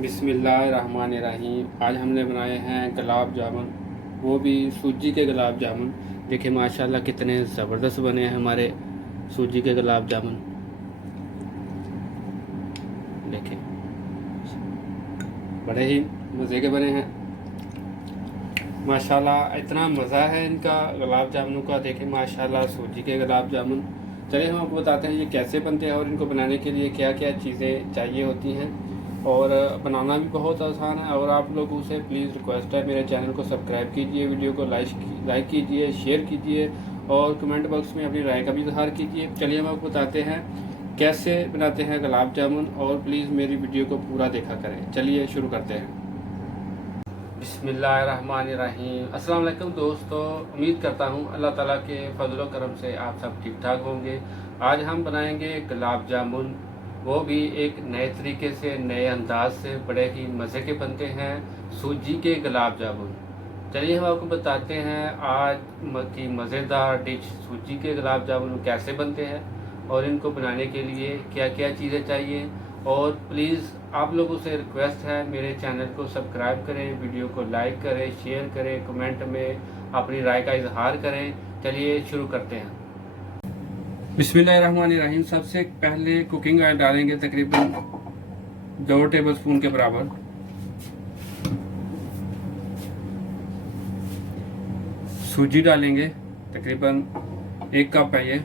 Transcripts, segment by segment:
बिस्मिल्लाहिर्रहमानिर्रहीम। आज हमने बनाए हैं गुलाब जामुन, वो भी सूजी के गुलाब जामुन। देखिए माशाल्लाह कितने ज़बरदस्त बने हैं हमारे सूजी के गुलाब जामुन। देखिए बड़े ही मज़े के बने हैं माशाल्लाह। इतना मज़ा है इनका गुलाब जामुनों का। देखिए माशाल्लाह सूजी के गुलाब जामुन। चलिए हम आपको बताते हैं ये कैसे बनते हैं और इनको बनाने के लिए क्या क्या चीज़ें चाहिए होती हैं। और बनाना भी बहुत आसान है। और आप लोगों से प्लीज़ रिक्वेस्ट है, मेरे चैनल को सब्सक्राइब कीजिए, वीडियो को लाइक कीजिए, शेयर कीजिए और कमेंट बॉक्स में अपनी राय का भी इजहार कीजिए। चलिए हम आपको बताते हैं कैसे बनाते हैं गुलाब जामुन और प्लीज़ मेरी वीडियो को पूरा देखा करें। चलिए शुरू करते हैं। बिस्मिल्लाहिर्रहमानिर्रहीम। अस्सलाम वालेकुम दोस्तों, उम्मीद करता हूँ अल्लाह ताला के फजल करम से आप सब ठीक ठाक होंगे। आज हम बनाएंगे गुलाब जामुन, वो भी एक नए तरीके से, नए अंदाज से, बड़े ही मज़े के बनते हैं सूजी के गुलाब जामुन। चलिए हम आपको बताते हैं आज की मज़ेदार डिश सूजी के गुलाब जामुन कैसे बनते हैं और इनको बनाने के लिए क्या क्या चीज़ें चाहिए। और प्लीज़ आप लोगों से रिक्वेस्ट है, मेरे चैनल को सब्सक्राइब करें, वीडियो को लाइक करें, शेयर करें, कमेंट में अपनी राय का इजहार करें। चलिए शुरू करते हैं। बिस्मिल्लाहिर्रहमानिर्रहीम। सबसे पहले कुकिंग ऑयल डालेंगे तकरीबन 2 टेबलस्पून के बराबर। सूजी डालेंगे तकरीबन 1 कप है ये।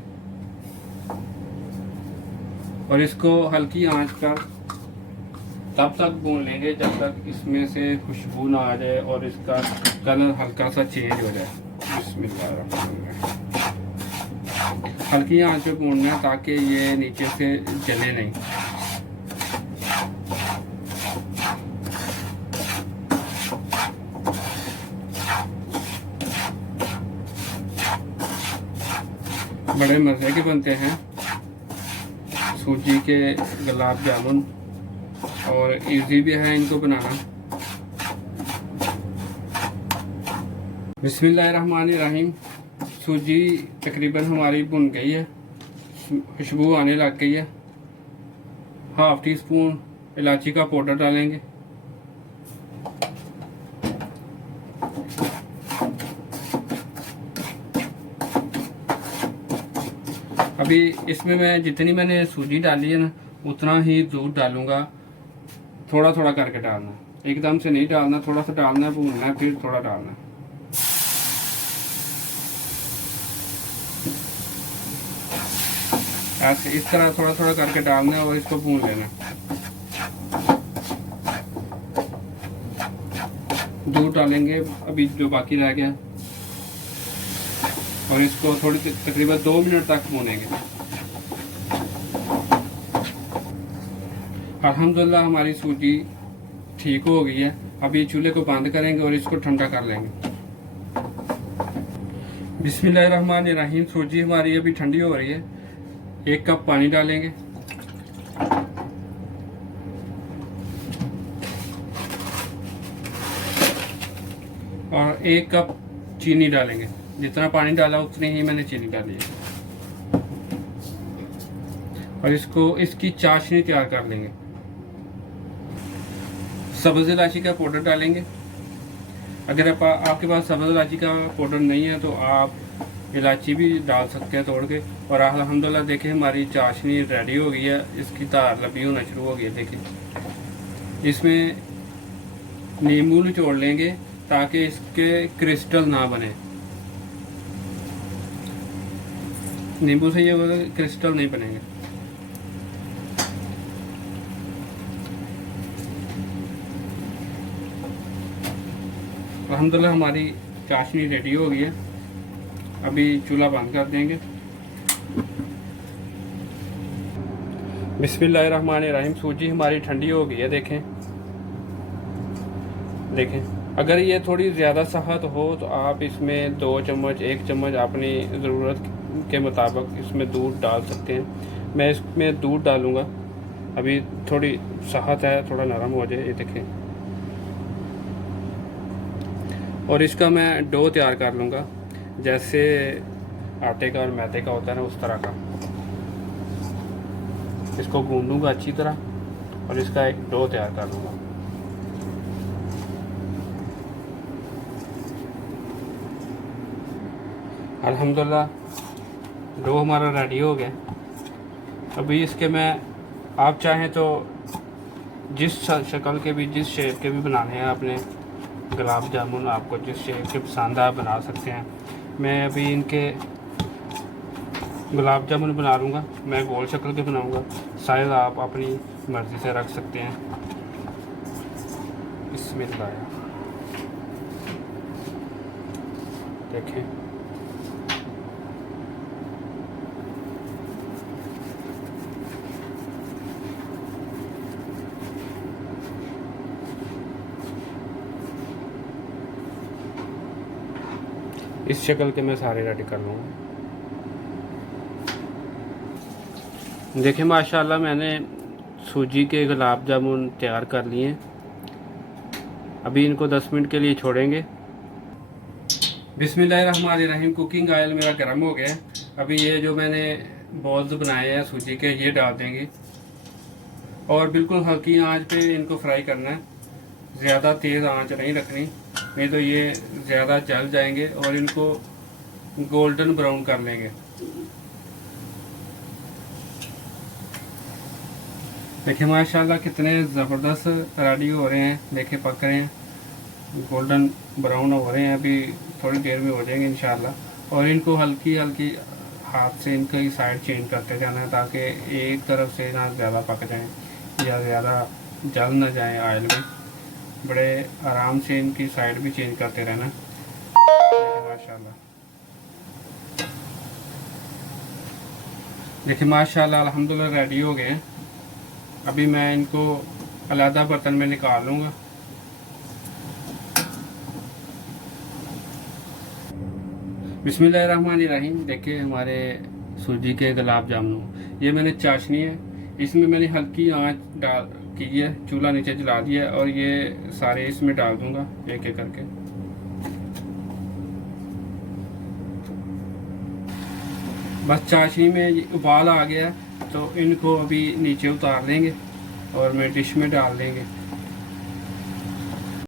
और इसको हल्की आंच पर तब तक भून लेंगे जब तक इसमें से खुशबू ना आ जाए और इसका कलर हल्का सा चेंज हो जाए। बिस्मिल्लाहिर्रहमानिर्रहीम। हल्की आंच पे भूनना है ताकि ये नीचे से जले नहीं। बड़े मज़े के बनते हैं सूजी के गुलाब जामुन और इजी भी है इनको बनाना। बिस्मिल्लाहिर्रहमानिर्रहीम। सूजी तकरीबन हमारी भुन गई है, खुशबू आने लग गई है। 1/2 टीस्पून इलायची का पाउडर डालेंगे। अभी इसमें मैं जितनी मैंने सूजी डाली है ना उतना ही दूध डालूंगा। थोड़ा थोड़ा करके डालना, एकदम से नहीं डालना, थोड़ा सा डालना है, भूनना है, फिर थोड़ा डालना है। ऐसे इस तरह थोड़ा थोड़ा करके डालना है और इसको भून लेना। दूध डालेंगे अभी जो बाकी रह गया और इसको थोड़ी तकरीबन 2 मिनट तक भूनेंगे। अल्हम्दुलिल्लाह हमारी सूजी ठीक हो गई है। अभी चूल्हे को बंद करेंगे और इसको ठंडा कर लेंगे। बिस्मिल्लाहिर्रहमानिर्रहीम। सूजी हमारी अभी ठंडी हो रही है। 1 कप पानी डालेंगे और 1 कप चीनी डालेंगे। जितना पानी डाला उतनी ही मैंने चीनी डाली है। और इसकी चाशनी तैयार कर लेंगे। सब्ज़ इलायची का पाउडर डालेंगे। अगर आपके पास सब्ज़ इलायची का पाउडर नहीं है तो आप इलायची भी डाल सकते हैं तोड़ के। और अल्हम्दुलिल्लाह देखिए हमारी चाशनी रेडी हो गई है, इसकी धार लंबी होना शुरू हो गई है। देखिए इसमें नींबू निचोड़ लेंगे ताकि इसके क्रिस्टल ना बने। नींबू से ये होगा क्रिस्टल नहीं बनेंगे। अल्हम्दुलिल्लाह हमारी चाशनी रेडी हो गई है। अभी चूल्हा बंद कर देंगे। बिस्मिल्लाहिर्रहमानिर्रहीम। सूजी हमारी ठंडी हो गई है। देखें अगर ये थोड़ी ज़्यादा सख्त हो तो आप इसमें 2 चम्मच 1 चम्मच अपनी ज़रूरत के मुताबिक इसमें दूध डाल सकते हैं। मैं इसमें दूध डालूँगा। अभी थोड़ी सख्त है, थोड़ा नरम हो जाए। ये देखें। और इसका मैं डो तैयार कर लूँगा जैसे आटे का और मैदे का होता है ना, उस तरह का। इसको गूंदूंगा अच्छी तरह और इसका एक डो तैयार कर लूँगा। अल्हम्दुलिल्लाह डो हमारा रेडी हो गया। अभी इसके मैं, आप चाहें तो जिस शक्ल के भी, जिस शेप के भी बनाने हैं अपने गुलाब जामुन, आपको जिस शेप के पसंद आप बना सकते हैं। मैं अभी इनके गुलाब जामुन बना लूँगा, मैं गोल शक्ल के बनाऊँगा। साइज़ आप अपनी मर्ज़ी से रख सकते हैं। बिस्मिल्लाह, देखें इस शक्ल के मैं सारे रेडी कर लूँगा। देखिए माशाल्लाह मैंने सूजी के गुलाब जामुन तैयार कर लिए हैं। अभी इनको 10 मिनट के लिए छोड़ेंगे। बिस्मिल्लाहिर्रहमानिर्रहीम। कुकिंग ऑयल मेरा गर्म हो गया है। अभी ये जो मैंने बॉल्स बनाए हैं सूजी के, ये डाल देंगे और बिल्कुल हल्की आंच पे इनको फ्राई करना है। ज़्यादा तेज़ आंच नहीं रखनी, नहीं तो ये ज़्यादा जल जाएंगे और इनको गोल्डन ब्राउन कर लेंगे। देखिए माशाल्लाह कितने ज़बरदस्त रेडी हो रहे हैं। देखिए पक रहे हैं, गोल्डन ब्राउन हो रहे हैं। अभी थोड़ी देर में हो जाएंगे इंशाल्लाह। और इनको हल्की हल्की हाथ से इनकी साइड चेंज करते जाना है, ताकि एक तरफ से ना ज़्यादा पक जाएं या ज़्यादा जल ना जाएं ऑयल में। बड़े आराम से इनकी साइड भी चेंज करते रहना। माशाल्लाह देखिए माशाल्लाह अल्हम्दुलिल्लाह रेडी हो गए हैं। अभी मैं इनको अलग बर्तन में निकाल लूँगा। बिस्मिल्लाहिर्रहमानिर्रहीम। देखिए हमारे सूजी के गुलाब जामुन, ये मैंने चाशनी है, इसमें मैंने हल्की आंच डाल की है, चूल्हा नीचे जला दिया है और ये सारे इसमें डाल दूँगा एक एक करके। बस चाशनी में उबाल आ गया तो इनको अभी नीचे उतार लेंगे और मैं डिश में डाल देंगे।